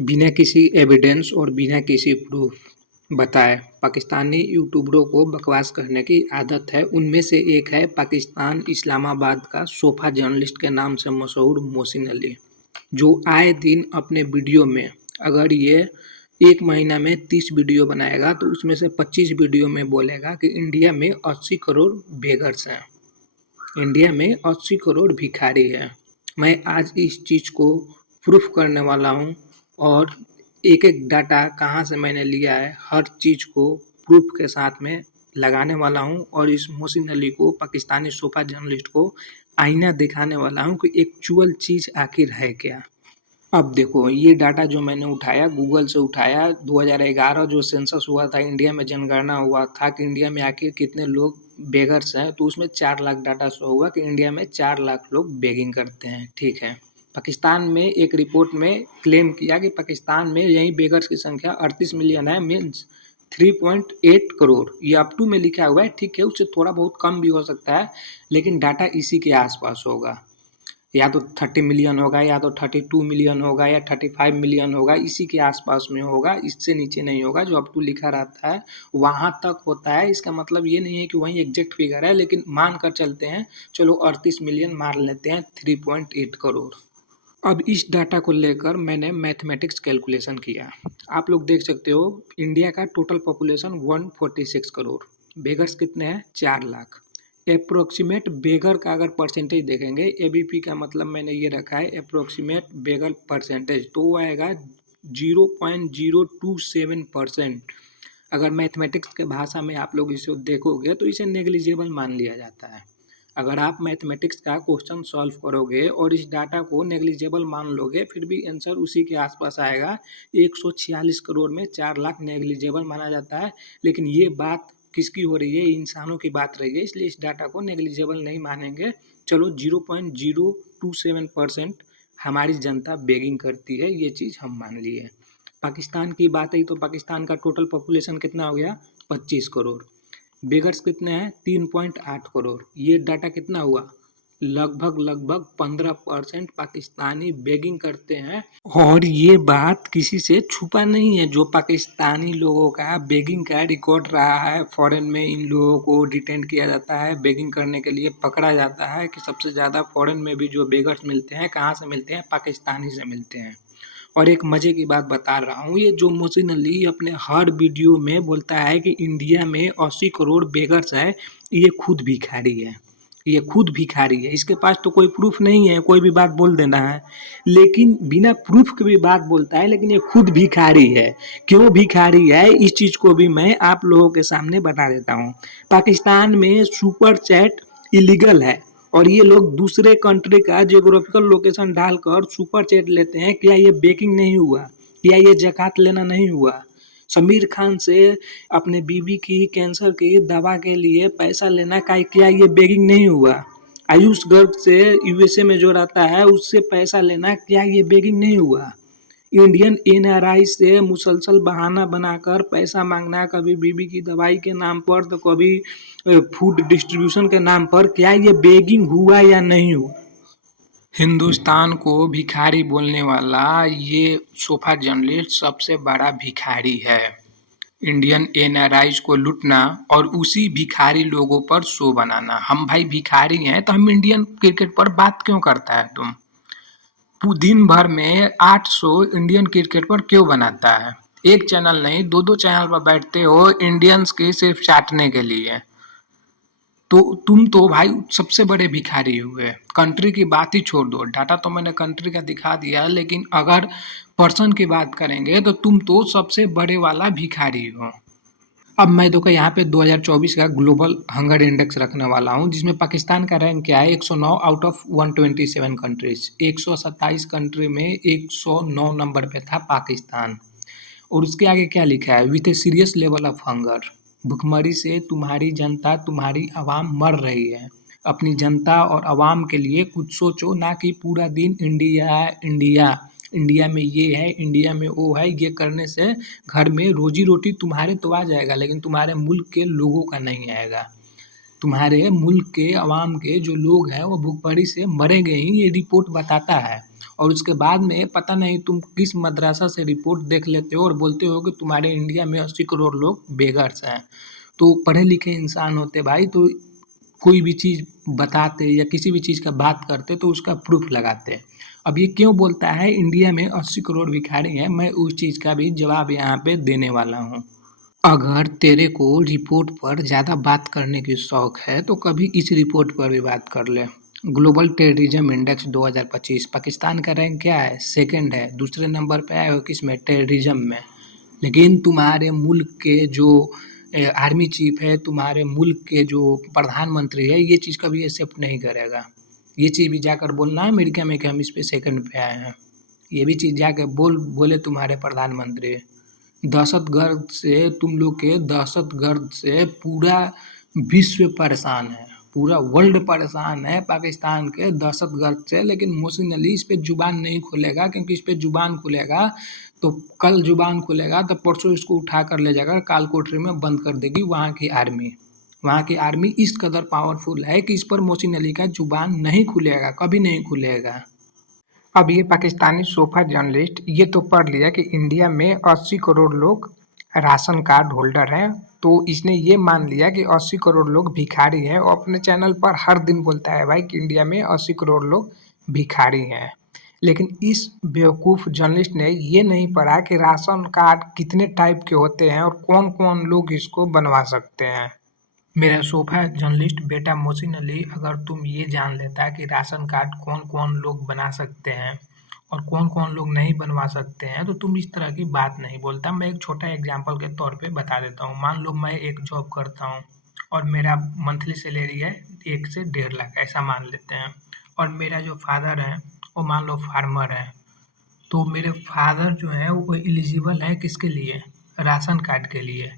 बिना किसी एविडेंस और बिना किसी प्रूफ बताए पाकिस्तानी यूट्यूबरों को बकवास करने की आदत है। उनमें से एक है पाकिस्तान इस्लामाबाद का सोफा जर्नलिस्ट के नाम से मशहूर मोहसिन अली, जो आए दिन अपने वीडियो में, अगर ये एक महीना में 30 वीडियो बनाएगा तो उसमें से 25 वीडियो में बोलेगा कि इंडिया में 80 करोड़ बेगर्स हैं, इंडिया में 80 करोड़ भिखारी हैं। मैं आज इस चीज़ को प्रूफ करने वाला हूँ और एक-एक डाटा कहाँ से मैंने लिया है, हर चीज़ को प्रूफ के साथ में लगाने वाला हूँ और इस मोहसिन अली को, पाकिस्तानी सोफा जर्नलिस्ट को आईना दिखाने वाला हूँ कि एक्चुअल चीज़ आखिर है क्या। अब देखो, ये डाटा जो मैंने उठाया गूगल से उठाया, 2011 जो सेंसस हुआ था, इंडिया में जनगणना हुआ था कि इंडिया में आखिर कितने लोग बेगर्स हैं, तो उसमें 4 लाख डाटा शो हुआ कि इंडिया में 4 लाख लोग बेगिंग करते हैं। ठीक है, पाकिस्तान में एक रिपोर्ट में क्लेम किया कि पाकिस्तान में यही बेगर्स की संख्या 38 मिलियन है, मीन्स 3.8 करोड़। ये अप टू में लिखा हुआ है, ठीक है, उससे थोड़ा बहुत कम भी हो सकता है, लेकिन डाटा इसी के आसपास होगा। या तो 30 मिलियन होगा, या तो 32 मिलियन होगा, या 35 मिलियन होगा, इसी के आसपास में होगा, इससे नीचे नहीं होगा। जो अप टू लिखा रहता है वहाँ तक होता है। इसका मतलब ये नहीं है कि वही एग्जैक्ट फिगर है, लेकिन मान कर चलते हैं, चलो 38 मिलियन मान लेते हैं, 3.8 करोड़। अब इस डाटा को लेकर मैंने मैथमेटिक्स कैलकुलेशन किया। आप लोग देख सकते हो, इंडिया का टोटल पॉपुलेशन 146 करोड़, बेगर्स कितने हैं, 4 लाख। अप्रोक्सीमेट बेगर का अगर परसेंटेज देखेंगे, एबीपी का मतलब मैंने ये रखा है अप्रोक्सीमेट बेगर परसेंटेज, तो वो आएगा 0.027%। अगर मैथमेटिक्स के भाषा में आप लोग इसे देखोगे तो इसे नेग्लिजिबल मान लिया जाता है। अगर आप मैथमेटिक्स का क्वेश्चन सॉल्व करोगे और इस डाटा को नेग्लिजिबल मान लोगे, फिर भी आंसर उसी के आसपास आएगा। 146 करोड़ में 4 लाख नेग्लिजिबल माना जाता है, लेकिन ये बात किसकी हो रही है, इंसानों की बात रही है, इसलिए इस डाटा को नेग्लिजिबल नहीं मानेंगे। चलो 0.027% हमारी जनता बेगिंग करती है, ये चीज़ हम मान लिए। पाकिस्तान की बात आई तो पाकिस्तान का टोटल पॉपुलेशन कितना हो गया, 25 करोड़। बेगर्स कितने हैं, 3.8 करोड़। ये डाटा कितना हुआ, लगभग 15% पाकिस्तानी बेगिंग करते हैं। और ये बात किसी से छुपा नहीं है, जो पाकिस्तानी लोगों का बेगिंग का रिकॉर्ड रहा है। फॉरेन में इन लोगों को डिटेन किया जाता है, बेगिंग करने के लिए पकड़ा जाता है कि सबसे ज़्यादा फॉरेन में भी जो बेगर्स मिलते हैं, कहाँ से मिलते हैं, पाकिस्तानी से मिलते हैं। और एक मज़े की बात बता रहा हूँ, ये जो मोहसिन अली अपने हर वीडियो में बोलता है कि इंडिया में 80 करोड़ बेगर्स है, ये खुद भिखारी है, ये खुद भिखारी है। इसके पास तो कोई प्रूफ नहीं है, कोई भी बात बोल देना है, लेकिन बिना प्रूफ के भी बात बोलता है, लेकिन ये खुद भिखारी है। क्यों भिखारी है, इस चीज़ को भी मैं आप लोगों के सामने बता देता हूँ। पाकिस्तान में सुपर चैट इलीगल है और ये लोग दूसरे कंट्री का जियोग्राफिकल लोकेशन डालकर सुपर चैट लेते हैं। क्या ये बेकिंग नहीं हुआ, क्या ये ज़कात लेना नहीं हुआ? समीर खान से अपने बीवी की कैंसर की दवा के लिए पैसा लेना का क्या ये बेगिंग नहीं हुआ? आयुष गर्ग से यूएसए में जो रहता है उससे पैसा लेना, क्या ये बेगिंग नहीं हुआ? इंडियन एनआरआई से मुसलसल बहाना बनाकर पैसा मांगना, कभी बीवी की दवाई के नाम पर तो कभी फूड डिस्ट्रीब्यूशन के नाम पर, क्या ये बेगिंग हुआ या नहीं हुआ? हिंदुस्तान को भिखारी बोलने वाला ये सोफा जर्नलिस्ट सबसे बड़ा भिखारी है। इंडियन एनआरआईज को लूटना और उसी भिखारी लोगों पर शो बनाना। हम भाई भिखारी हैं तो हम इंडियन क्रिकेट पर बात क्यों करता है तुम? दिन भर में 800 इंडियन क्रिकेट पर क्यों बनाता है? एक चैनल नहीं, दो दो चैनल पर बैठते हो इंडियंस की सिर्फ चाटने के लिए। तो तुम तो भाई सबसे बड़े भिखारी हुए। कंट्री की बात ही छोड़ दो, डाटा तो मैंने कंट्री का दिखा दिया, लेकिन अगर पर्सन की बात करेंगे तो तुम तो सबसे बड़े वाला भिखारी हो। अब मैं देखो यहाँ पे 2024 का ग्लोबल हंगर इंडेक्स रखने वाला हूँ, जिसमें पाकिस्तान का रैंक क्या है, 109 आउट ऑफ 127 कंट्रीज। 127 कंट्री में 109 नंबर पे था पाकिस्तान। और उसके आगे क्या लिखा है, with a serious level of hunger. भुखमरी से तुम्हारी जनता, तुम्हारी आवाम मर रही है। अपनी जनता और आवाम के लिए कुछ सोचो, ना कि पूरा दिन इंडिया इंडिया, इंडिया में ये है, इंडिया में वो है। ये करने से घर में रोजी रोटी तुम्हारे तो आ जाएगा, लेकिन तुम्हारे मुल्क के लोगों का नहीं आएगा। तुम्हारे मुल्क के आवाम के जो लोग हैं वो भूखमरी से मरेंगे ही, ये रिपोर्ट बताता है। और उसके बाद में पता नहीं तुम किस मदरसा से रिपोर्ट देख लेते हो और बोलते हो कि तुम्हारे इंडिया में 80 करोड़ लोग बेघर्स हैं। तो पढ़े लिखे इंसान होते भाई तो कोई भी चीज़ बताते या किसी भी चीज़ का बात करते तो उसका प्रूफ लगाते। अब ये क्यों बोलता है इंडिया में 80 करोड़ भिखारी हैं, मैं उस चीज़ का भी जवाब यहाँ पे देने वाला हूँ। अगर तेरे को रिपोर्ट पर ज़्यादा बात करने की शौक है तो कभी इस रिपोर्ट पर भी बात कर ले। ग्लोबल टेररिज्म इंडेक्स 2025 पाकिस्तान का रैंक क्या है? सेकंड है। दूसरे नंबर पे आए हो किसमें? टेररिज्म में। लेकिन तुम्हारे मुल्क के जो आर्मी चीफ है, तुम्हारे मुल्क के जो प्रधानमंत्री है, ये चीज़ कभी एक्सेप्ट नहीं करेगा। ये चीज़ भी जाकर बोलना है अमेरिका में कि हम इस पे सेकंड पे आए हैं। ये भी चीज़ जाके बोले तुम्हारे प्रधानमंत्री। दहशतगर्द से तुम लोग के दहशतगर्द से पूरा विश्व परेशान है, पूरा वर्ल्ड परेशान है पाकिस्तान के दहशतगर्द से। लेकिन मोहसिन अली इस पे जुबान नहीं खोलेगा, क्योंकि इस पे जुबान खुलेगा तो कल जुबान खुलेगा तो परसों इसको उठा कर ले जाकर काल कोठरी में बंद कर देगी वहाँ की आर्मी। वहाँ की आर्मी इस कदर पावरफुल है कि इस पर मोहसिन अली का जुबान नहीं खुलेगा, कभी नहीं खुलेगा। अब ये पाकिस्तानी सोफा जर्नलिस्ट ये तो पढ़ लिया कि इंडिया में 80 करोड़ लोग राशन कार्ड होल्डर हैं, तो इसने ये मान लिया कि 80 करोड़ लोग भिखारी हैं और अपने चैनल पर हर दिन बोलता है भाई कि इंडिया में 80 करोड़ लोग भिखारी हैं। लेकिन इस बेवकूफ़ जर्नलिस्ट ने ये नहीं पढ़ा कि राशन कार्ड कितने टाइप के होते हैं और कौन कौन लोग इसको बनवा सकते हैं। मेरा सोफा जर्नलिस्ट बेटा मोहसिन अली, अगर तुम ये जान लेता कि राशन कार्ड कौन कौन लोग बना सकते हैं और कौन कौन लोग नहीं बनवा सकते हैं तो तुम इस तरह की बात नहीं बोलता। मैं एक छोटा एग्जांपल के तौर पे बता देता हूँ। मान लो मैं एक जॉब करता हूँ और मेरा मंथली सैलरी है 1 से 1.5 लाख, ऐसा मान लेते हैं। और मेरा जो फादर है वो मान लो फार्मर है, तो मेरे फादर जो हैं वो एलिजिबल है किसके लिए? राशन कार्ड के लिए।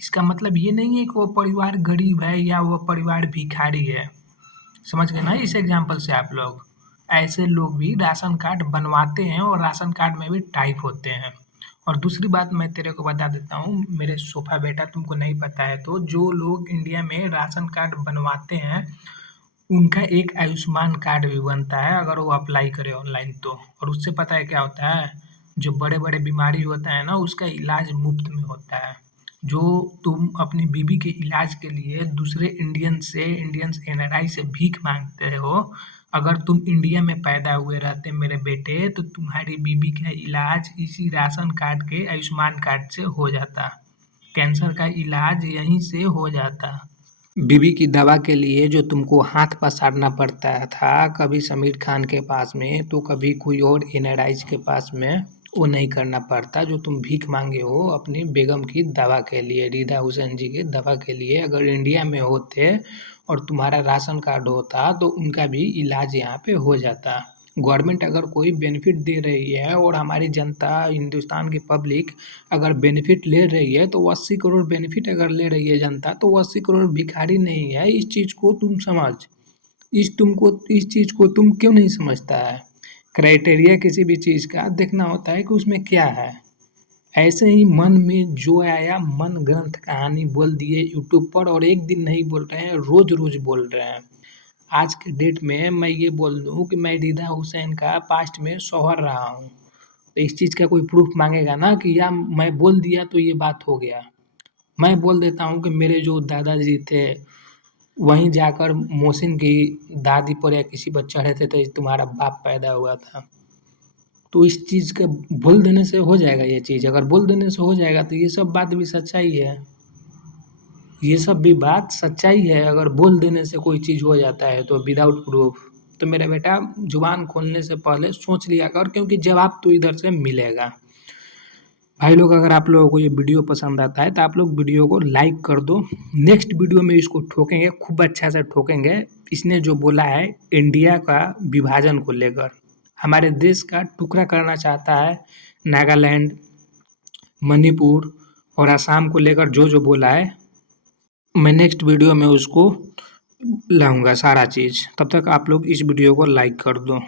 इसका मतलब ये नहीं है कि वो परिवार गरीब है या वो परिवार भिखारी है। समझ गए ना इस एग्जाम्पल से आप लोग? ऐसे लोग भी राशन कार्ड बनवाते हैं और राशन कार्ड में भी टाइप होते हैं। और दूसरी बात मैं तेरे को बता देता हूँ मेरे सोफा बेटा, तुमको नहीं पता है तो, जो लोग इंडिया में राशन कार्ड बनवाते हैं उनका एक आयुष्मान कार्ड भी बनता है अगर वो अप्लाई करे ऑनलाइन तो। और उससे पता है क्या होता है? जो बड़े बड़े बीमारी होता है ना उसका इलाज मुफ्त में होता है। जो तुम अपनी बीबी के इलाज के लिए दूसरे इंडियंस एनआरआई से भीख मांगते हो, अगर तुम इंडिया में पैदा हुए रहते मेरे बेटे तो तुम्हारी बीबी का इलाज इसी राशन कार्ड के आयुष्मान कार्ड से हो जाता। कैंसर का इलाज यहीं से हो जाता। बीबी की दवा के लिए जो तुमको हाथ पसारना पड़ता था, कभी समीर खान के पास में तो कभी कोई और एनआरआई के पास में, वो नहीं करना पड़ता। जो तुम भीख मांगे हो अपनी बेगम की दवा के लिए, रिदा हुसैन जी की दवा के लिए, अगर इंडिया में होते और तुम्हारा राशन कार्ड होता तो उनका भी इलाज यहाँ पे हो जाता। गवर्नमेंट अगर कोई बेनिफिट दे रही है और हमारी जनता, हिंदुस्तान की पब्लिक अगर बेनिफिट ले रही है तो 80 करोड़ बेनिफिट अगर ले रही है जनता तो वो 80 करोड़ भिखारी नहीं है। इस चीज़ को तुम समझ। इस चीज़ को तुम क्यों नहीं समझता है? क्राइटेरिया किसी भी चीज़ का देखना होता है कि उसमें क्या है। ऐसे ही मन में जो आया मन ग्रंथ कहानी बोल दिए यूट्यूब पर, और एक दिन नहीं बोल रहे हैं, रोज़-रोज़ बोल रहे हैं। आज के डेट में मैं ये बोल दूँ कि मैं रिदा हुसैन का पास्ट में शौहर रहा हूँ, तो इस चीज़ का कोई प्रूफ मांगेगा ना कि या मैं बोल दिया तो ये बात हो गया। मैं बोल देता हूँ कि मेरे जो दादाजी थे वहीं जाकर मोहसिन की दादी पर या किसी पर चढ़े थे तो तुम्हारा बाप पैदा हुआ था। तो इस चीज़ के बोल देने से हो जाएगा ये चीज़? अगर बोल देने से हो जाएगा तो ये सब बात भी सच्चाई है। ये सब भी बात सच्चाई है। अगर बोल देने से कोई चीज़ हो जाता है तो विदाउट प्रूफ, तो मेरा बेटा ज़ुबान खोलने से पहले सोच लिया कर, क्योंकि जवाब तो इधर से मिलेगा। भाई लोग, अगर आप लोगों को ये वीडियो पसंद आता है तो आप लोग वीडियो को लाइक कर दो। नेक्स्ट वीडियो में इसको ठोकेंगे, खूब अच्छा से ठोकेंगे। इसने जो बोला है इंडिया का विभाजन को लेकर, हमारे देश का टुकड़ा करना चाहता है, नागालैंड, मणिपुर और असम को लेकर जो बोला है, मैं नेक्स्ट वीडियो में उसको लाऊंगा सारा चीज़। तब तक आप लोग इस वीडियो को लाइक कर दो।